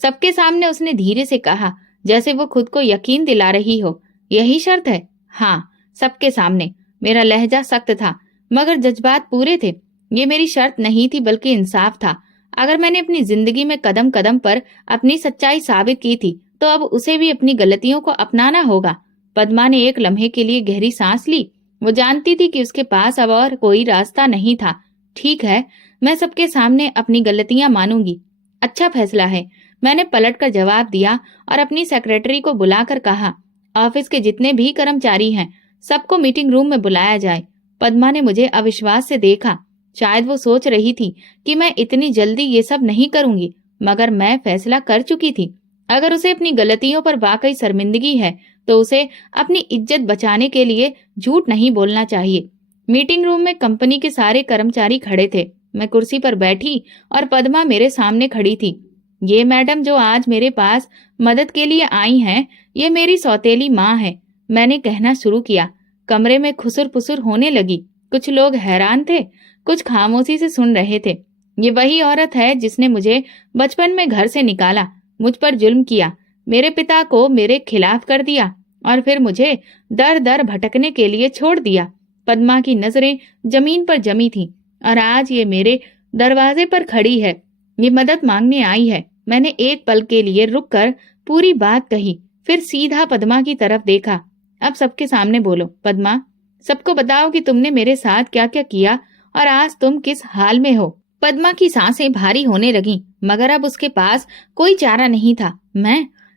सबके सामने उसने धीरे से कहा, जैसे वो खुद को यकीन दिला रही हो, यही शर्त है? हाँ, सबके सामने। मेरा लहजा सख्त था, मगर जज्बात पूरे थे। ये मेरी शर्त नहीं थी, बल्कि इंसाफ था। अगर मैंने अपनी जिंदगी में कदम कदम पर अपनी सच्चाई साबित की थी, तो अब उसे भी अपनी गलतियों को अपनाना होगा। पद्मा ने एक लम्हे के लिए गहरी सांस ली। वो जानती थी कि उसके पास अब और कोई रास्ता नहीं था। ठीक है, मैं सबके सामने अपनी गलतियां मानूंगी। अच्छा फैसला है, मैंने पलटकर जवाब दिया और अपनी सेक्रेटरी को बुलाकर कहा, ऑफिस के जितने भी कर्मचारी हैं सबको मीटिंग रूम में बुलाया जाए। पद्मा ने मुझे अविश्वास से देखा। शायद वो सोच रही थी कि मैं इतनी जल्दी ये सब नहीं करूंगी, मगर मैं फैसला कर चुकी थी। अगर उसे अपनी गलतियों पर वाकई शर्मिंदगी है तो उसे अपनी इज्जत बचाने के लिए झूठ नहीं बोलना चाहिए। मीटिंग रूम में कंपनी के सारे कर्मचारी खड़े थे। मैं कुर्सी पर बैठी और पद्मा मेरे सामने खड़ी थी। ये मैडम जो आज मेरे पास मदद के लिए आई हैं, ये मेरी सौतेली माँ है, मैंने कहना शुरू किया। कमरे में खुसुर पुसुर होने लगी। कुछ लोग हैरान थे, कुछ खामोशी से सुन रहे थे। ये वही औरत है जिसने मुझे बचपन में घर से निकाला, मुझ पर जुल्म किया, मेरे पिता को मेरे खिलाफ कर दिया और फिर मुझे दर दर भटकने के लिए छोड़ दिया। पद्मा की नजरें जमीन पर जमी थीं और आज ये मेरे दरवाजे पर खड़ी है। ये मदद मांगने आई है। मैंने एक पल के लिए रुककर पूरी बात कही, फिर सीधा पद्मा की तरफ देखा। अब सबके सामने बोलो पद्मा, सबको बताओ कि तुमने मेरे साथ क्या क्या किया और आज तुम किस हाल में हो। पद्मा की सांसें भारी होने लगीं, मगर अब उसके पास कोई चारा नहीं था।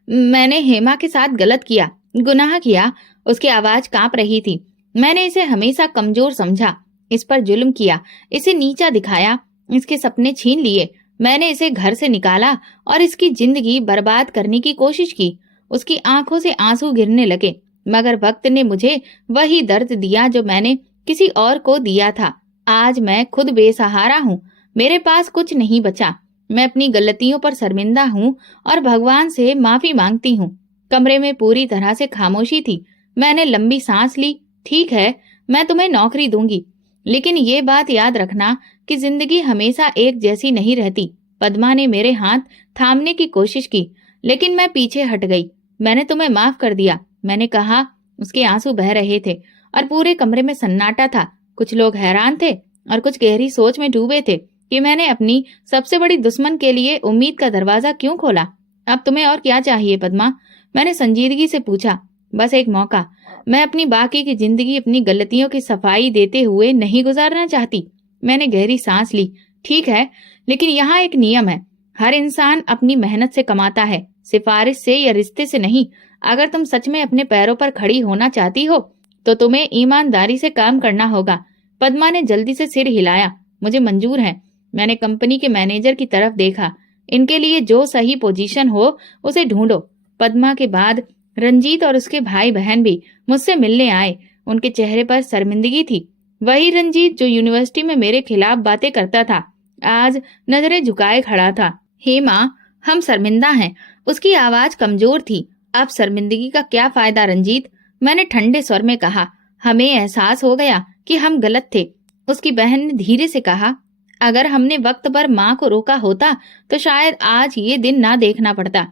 मैंने हेमा के साथ गलत किया, गुनाह किया। उसकी आवाज कांप रही थी। मैंने इसे हमेशा कमजोर समझा, इस पर जुल्म किया, इसे नीचा दिखाया, इसके सपने छीन लिए। मैंने इसे घर से निकाला और इसकी जिंदगी बर्बाद करने की कोशिश की। उसकी आंखों से आंसू गिरने लगे, मगर वक्त ने मुझे वही दर्द दिया जो मैंने किसी और को दिया था। आज मैं खुद बेसहारा हूँ, मेरे पास कुछ नहीं बचा। मैं अपनी गलतियों पर शर्मिंदा हूँ और भगवान से माफी मांगती हूँ। कमरे में पूरी तरह से खामोशी थी। मैंने लंबी सांस ली। ठीक है, मैं तुम्हें नौकरी दूंगी, लेकिन ये बात याद रखना कि जिंदगी हमेशा एक जैसी नहीं रहती। पद्मा ने मेरे हाथ थामने की कोशिश की, लेकिन मैं पीछे हट गई। मैंने तुम्हें माफ कर दिया, मैंने कहा। उसके आंसू बह रहे थे और पूरे कमरे में सन्नाटा था। कुछ लोग हैरान थे और कुछ गहरी सोच में डूबे थे कि मैंने अपनी सबसे बड़ी दुश्मन के लिए उम्मीद का दरवाजा क्यों खोला। अब तुम्हें और क्या चाहिए पद्मा? मैंने संजीदगी से पूछा। बस एक मौका। मैं अपनी बाकी की जिंदगी अपनी गलतियों की सफाई देते हुए नहीं गुजारना चाहती। मैंने गहरी सांस ली। ठीक है, लेकिन यहाँ एक नियम है। हर इंसान अपनी मेहनत से कमाता है, सिफारिश से या रिश्ते से नहीं। अगर तुम सच में अपने पैरों पर खड़ी होना चाहती हो तो तुम्हें ईमानदारी से काम करना होगा। पद्मा ने जल्दी से सिर हिलाया। मुझे मंजूर है। मैंने कंपनी के मैनेजर की तरफ देखा। इनके लिए जो सही पोजीशन हो उसे ढूंढो। पद्मा के बाद रंजीत और उसके भाई बहन भी मुझसे मिलने आए। उनके चेहरे पर शर्मिंदगी थी। वही रंजीत जो यूनिवर्सिटी में मेरे खिलाफ बातें करता था, आज नजरें झुकाए खड़ा था। हेमा, हम शर्मिंदा हैं। उसकी आवाज कमजोर थी। अब शर्मिंदगी का क्या फायदा रंजीत? मैंने ठंडे स्वर में कहा। हमें एहसास हो गया कि हम गलत थे। उसकी बहन ने धीरे से कहा, अगर हमने वक्त पर माँ को रोका होता तो शायद आज ये दिन ना देखना पड़ता।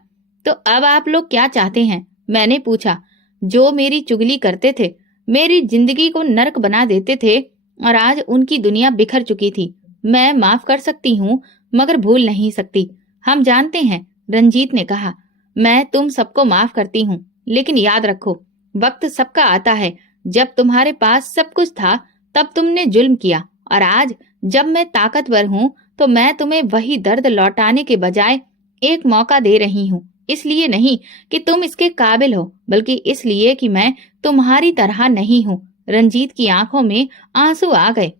तो अब आप लोग क्या चाहते हैं? मैंने पूछा। जो मेरी चुगली करते थे, मेरी जिंदगी को नरक बना देते थे और आज उनकी दुनिया बिखर चुकी थी। मैं माफ कर सकती हूँ, मगर भूल नहीं सकती। हम जानते हैं, रंजीत ने कहा। मैं तुम सबको माफ करती हूँ, लेकिन याद रखो, वक्त सबका आता है। जब तुम्हारे पास सब कुछ था तब तुमने जुल्म किया, और आज जब मैं ताकतवर हूँ तो मैं तुम्हें वही दर्द लौटाने के बजाय एक मौका दे रही हूँ। इसलिए नहीं कि तुम इसके काबिल हो, बल्कि इसलिए कि मैं तुम्हारी तरह नहीं हूँ। रंजीत की आंखों में आंसू आ गए।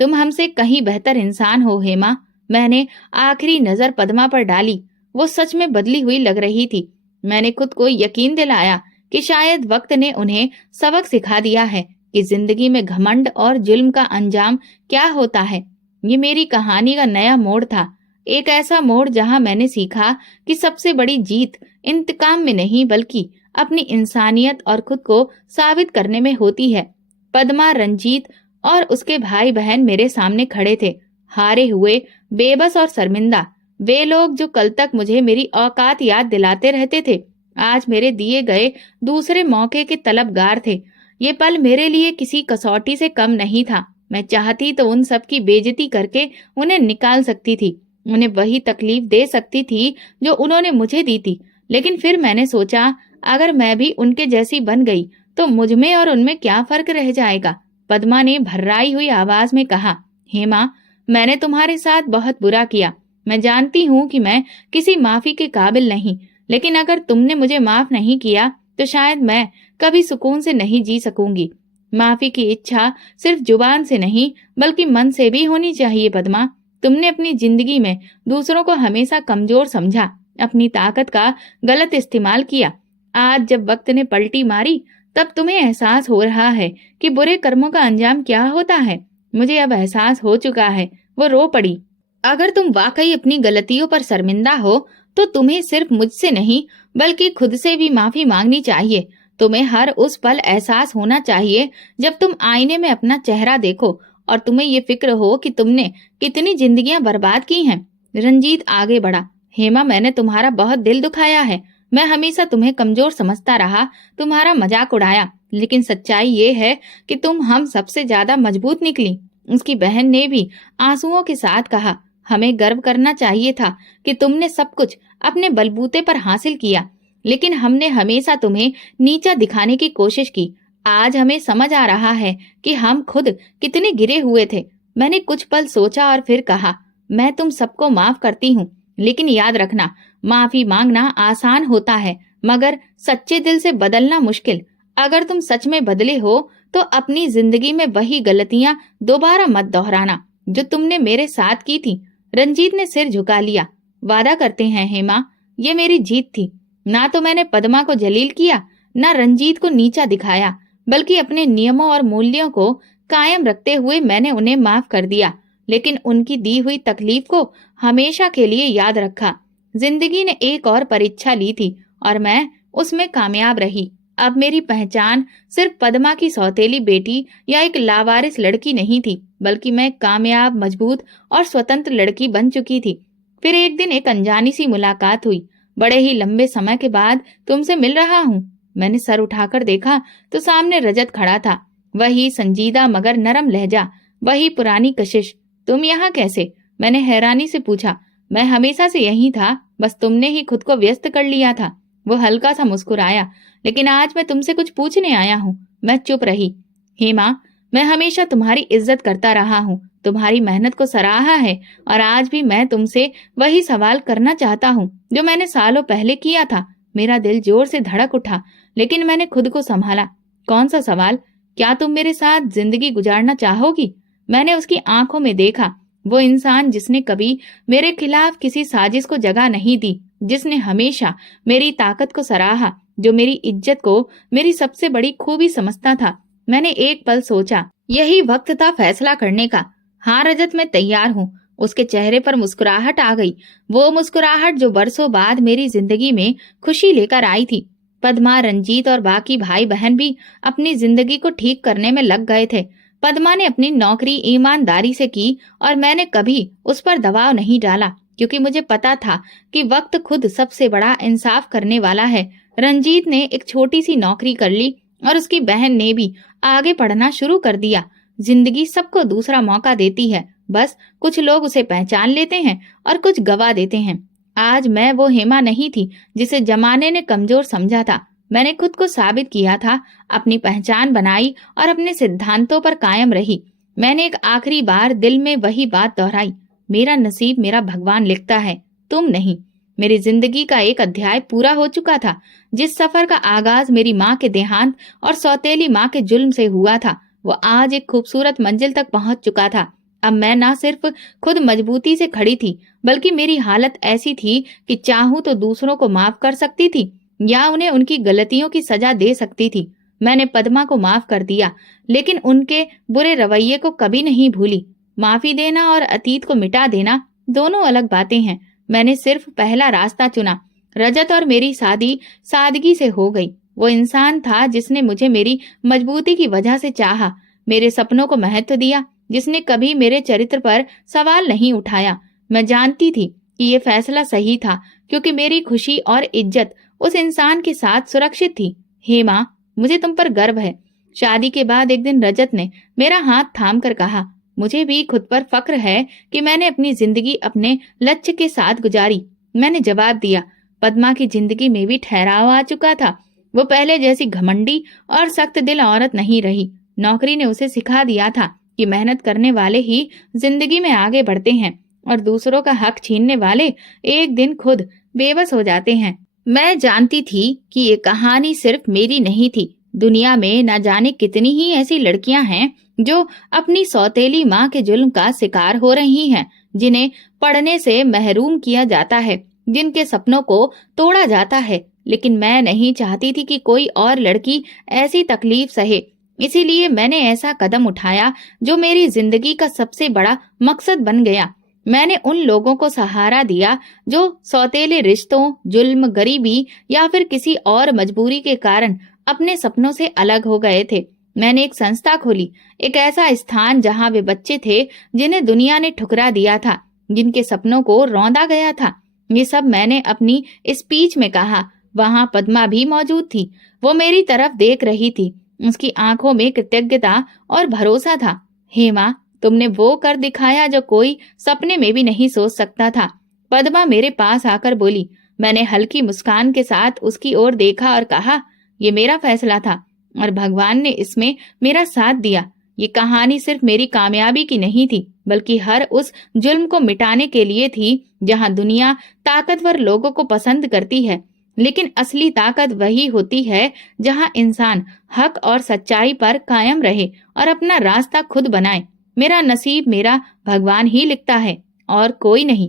तुम हमसे कहीं बेहतर इंसान हो हेमा। मैंने आखिरी नजर पद्मा पर डाली। वो सच में बदली हुई लग रही थी। मैंने खुद को यकीन दिलाया कि शायद वक्त ने उन्हें सबक सिखा दिया है कि जिंदगी में घमंड और जुल्म का अंजाम क्या होता है। ये मेरी कहानी का नया मोड़ था, एक ऐसा मोड़ जहां मैंने सीखा कि सबसे बड़ी जीत इंतकाम में नहीं बल्कि अपनी इंसानियत और खुद को साबित करने में होती है। पद्मा, रंजीत और उसके भाई बहन मेरे सामने खड़े थे, हारे हुए, बेबस और शर्मिंदा। वे लोग जो कल तक मुझे मेरी औकात याद दिलाते रहते थे, आज मेरे दिए गए दूसरे मौके के तलबगार थे। ये पल मेरे लिए किसी कसौटी से कम नहीं था। मैं चाहती तो उन सब की बेइज्जती करके उन्हें निकाल सकती थी, उन्हें वही तकलीफ दे सकती थी जो उन्होंने मुझे दी थी। लेकिन फिर मैंने सोचा, अगर मैं भी उनके जैसी बन गई तो मुझ में और उनमें क्या फर्क रह जाएगा। पद्मा ने भर्राई हुई आवाज में कहा, हेमा, मैंने तुम्हारे साथ बहुत बुरा किया। मैं जानती हूँ कि मैं किसी माफी के काबिल नहीं, लेकिन अगर तुमने मुझे माफ नहीं किया तो शायद मैं कभी सुकून से नहीं जी सकूंगी। माफी की इच्छा सिर्फ जुबान से नहीं बल्कि मन से भी होनी चाहिए पद्मा। तुमने अपनी जिंदगी में दूसरों को हमेशा कमजोर समझा, अपनी ताकत का गलत इस्तेमाल किया। आज जब वक्त ने पलटी मारी तब तुम्हें एहसास हो रहा है कि बुरे कर्मों का अंजाम क्या होता है। मुझे अब एहसास हो चुका है। वो रो पड़ी। अगर तुम वाकई अपनी गलतियों पर शर्मिंदा हो तो तुम्हें सिर्फ मुझसे नहीं बल्कि खुद से भी माफी मांगनी चाहिए। तुम्हें हर उस पल एहसास होना चाहिए जब तुम आईने में अपना चेहरा देखो और तुम्हें ये फिक्र हो कि तुमने कितनी जिंदगियां बर्बाद की हैं। रंजीत आगे बढ़ा। हेमा, मैंने तुम्हारा बहुत दिल दुखाया है। मैं हमेशा तुम्हें कमजोर समझता रहा, तुम्हारा मजाक उड़ाया, लेकिन सच्चाई ये है कि तुम हम सबसे ज्यादा मजबूत निकली। उसकी बहन ने भी आंसुओं के साथ कहा, हमें गर्व करना चाहिए था कि तुमने सब कुछ अपने बलबूते पर हासिल किया, लेकिन हमने हमेशा तुम्हें नीचा दिखाने की कोशिश की। आज हमें समझ आ रहा है कि हम खुद कितने गिरे हुए थे। मैंने कुछ पल सोचा और फिर कहा, मैं तुम सबको माफ करती हूँ, लेकिन याद रखना, माफी मांगना आसान होता है मगर सच्चे दिल से बदलना मुश्किल। अगर तुम सच में बदले हो तो अपनी जिंदगी में वही गलतियां दोबारा मत दोहराना जो तुमने मेरे साथ की थी। रंजीत ने सिर झुका लिया। वादा करते हैं हेमा, ये मेरी जीत थी। ना तो मैंने पद्मा को जलील किया, ना रंजीत को नीचा दिखाया, बल्कि अपने नियमों और मूल्यों को कायम रखते हुए मैंने उन्हें माफ कर दिया, लेकिन उनकी दी हुई तकलीफ को हमेशा के लिए याद रखा। जिंदगी ने एक और परीक्षा ली थी और मैं उसमें कामयाब रही। अब मेरी पहचान सिर्फ पद्मा की सौतेली बेटी या एक लावारिस लड़की नहीं थी, बल्कि मैं कामयाब, मजबूत और स्वतंत्र लड़की बन चुकी थी। फिर एक दिन एक अनजानी सी मुलाकात हुई। बड़े ही लंबे समय के बाद तुमसे मिल रहा हूँ। मैंने सर उठाकर देखा तो सामने रजत खड़ा था। वही संजीदा मगर नरम लहजा, वही पुरानी कशिश। तुम यहाँ कैसे? मैंने हैरानी से पूछा। मैं हमेशा से यही था, बस तुमने ही खुद को व्यस्त कर लिया था। वो हल्का सा मुस्कुराया। लेकिन आज मैं तुमसे कुछ पूछने आया हूँ। मैं चुप रही। हेमा, मैं हमेशा तुम्हारी इज्जत करता रहा हूँ, तुम्हारी मेहनत को सराहा है, और आज भी मैं तुमसे वही सवाल करना चाहता हूँ जो मैंने सालों पहले किया था। मेरा दिल जोर से धड़क उठा, लेकिन मैंने खुद को संभाला। कौन सा सवाल? क्या तुम मेरे साथ जिंदगी गुजारना चाहोगी? मैंने उसकी आंखों में देखा, वो इंसान जिसने कभी मेरे खिलाफ किसी साजिश को जगह नहीं दी, जिसने हमेशा मेरी ताकत को सराहा, जो मेरी इज्जत को मेरी सबसे बड़ी खूबी समझता था। मैंने एक पल सोचा, यही वक्त था फैसला करने का। हाँ रजत, मैं तैयार हूँ। उसके चेहरे पर मुस्कुराहट आ गई, वो मुस्कुराहट जो बरसों बाद मेरी जिंदगी में खुशी लेकर आई थी। पद्मा, रंजीत और बाकी भाई बहन भी अपनी जिंदगी को ठीक करने में लग गए थे। पद्मा ने अपनी नौकरी ईमानदारी से की और मैंने कभी उस पर दबाव नहीं डाला, क्योंकि मुझे पता था कि वक्त खुद सबसे बड़ा इंसाफ करने वाला है। रंजीत ने एक छोटी सी नौकरी कर ली और उसकी बहन ने भी आगे पढ़ना शुरू कर दिया। जिंदगी सबको दूसरा मौका देती है, बस कुछ लोग उसे पहचान लेते हैं और कुछ गवा देते हैं। आज मैं वो हेमा नहीं थी जिसे जमाने ने कमजोर समझा था। मैंने खुद को साबित किया था, अपनी पहचान बनाई और अपने सिद्धांतों पर कायम रही। मैंने एक आखिरी बार दिल में वही बात दोहराई, मेरा नसीब मेरा भगवान लिखता है, तुम नहीं। मेरी जिंदगी का एक अध्याय पूरा हो चुका था। जिस सफर का आगाज मेरी माँ के देहांत और सौतेली माँ के जुल्म से हुआ था, वो आज एक खूबसूरत मंजिल तक पहुंच चुका था। अब मैं ना सिर्फ खुद मजबूती से खड़ी थी, बल्कि मेरी हालत ऐसी थी कि चाहूं तो दूसरों को माफ कर सकती थी या उन्हें उनकी गलतियों की सजा दे सकती थी। मैंने पद्मा को माफ कर दिया, लेकिन उनके बुरे रवैये को कभी नहीं भूली। माफी देना और अतीत को मिटा देना दोनों अलग बातें हैं। मैंने सिर्फ पहला रास्ता चुना। रजत और मेरी शादी सादगी से हो गई। वो इंसान था जिसने मुझे मेरी मजबूती की वजह से चाहा, मेरे सपनों को महत्व दिया, जिसने कभी मेरे चरित्र पर सवाल नहीं उठाया। मैं जानती थी कि ये फैसला सही था, क्योंकि मेरी खुशी और इज्जत उस इंसान के साथ सुरक्षित थी। हेमा, मुझे तुम पर गर्व है। शादी के बाद एक दिन रजत ने मेरा हाथ थाम कर कहा, मुझे भी खुद पर फक्र है कि मैंने अपनी जिंदगी अपने लक्ष्य के साथ गुजारी। मैंने जवाब दिया, पद्मा की जिंदगी में भी ठहराव आ चुका था। वो पहले जैसी घमंडी और सख्त दिल औरत नहीं रही। नौकरी ने उसे सिखा दिया था कि मेहनत करने वाले ही जिंदगी में आगे बढ़ते हैं और दूसरों का हक छीनने वाले एक दिन खुद बेबस हो जाते हैं। मैं जानती थी कि ये कहानी सिर्फ मेरी नहीं थी, दुनिया में न जाने कितनी ही ऐसी लड़कियां हैं जो अपनी सौतेली माँ के जुल्म का शिकार हो रही हैं, जिन्हें पढ़ने से महरूम किया जाता है, जिनके सपनों को तोड़ा जाता है। लेकिन मैं नहीं चाहती थी कि कोई और लड़की ऐसी तकलीफ सहे। इसीलिए मैंने ऐसा कदम उठाया जो मेरी जिंदगी का सबसे बड़ा मकसद बन गया। मैंने उन लोगों को सहारा दिया जो सौतेले रिश्तों, जुल्म, गरीबी या फिर किसी और मजबूरी के कारण अपने सपनों से अलग हो गए थे। मैंने एक संस्था खोली, एक ऐसा स्थान जहां वे बच्चे थे जिन्हें दुनिया ने ठुकरा दिया था, जिनके सपनों को रौंदा गया था। ये सब मैंने अपनी स्पीच में कहा। वहां पद्मा भी मौजूद थी। वो मेरी तरफ देख रही थी। उसकी आंखों में कृतज्ञता और भरोसा था। हेमा, तुमने वो कर दिखाया जो कोई सपने में भी नहीं सोच सकता था। पद्मा मेरे पास आकर बोली। मैंने हल्की मुस्कान के साथ उसकी ओर देखा और कहा, ये मेरा फैसला था और भगवान ने इसमें मेरा साथ दिया। ये कहानी सिर्फ मेरी कामयाबी की नहीं थी, बल्कि हर उस जुल्म को मिटाने के लिए थी जहां दुनिया ताकतवर लोगों को पसंद करती है, लेकिन असली ताकत वही होती है जहां इंसान हक और सच्चाई पर कायम रहे और अपना रास्ता खुद बनाए। मेरा नसीब मेरा भगवान ही लिखता है और कोई नहीं।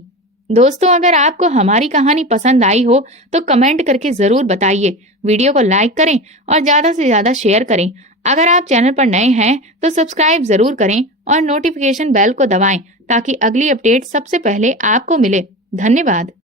दोस्तों, अगर आपको हमारी कहानी पसंद आई हो तो कमेंट करके जरूर बताइए। वीडियो को लाइक करें और ज्यादा से ज्यादा शेयर करें। अगर आप चैनल पर नए हैं तो सब्सक्राइब जरूर करें और नोटिफिकेशन बेल को दबाएं ताकि अगली अपडेट सबसे पहले आपको मिले। धन्यवाद।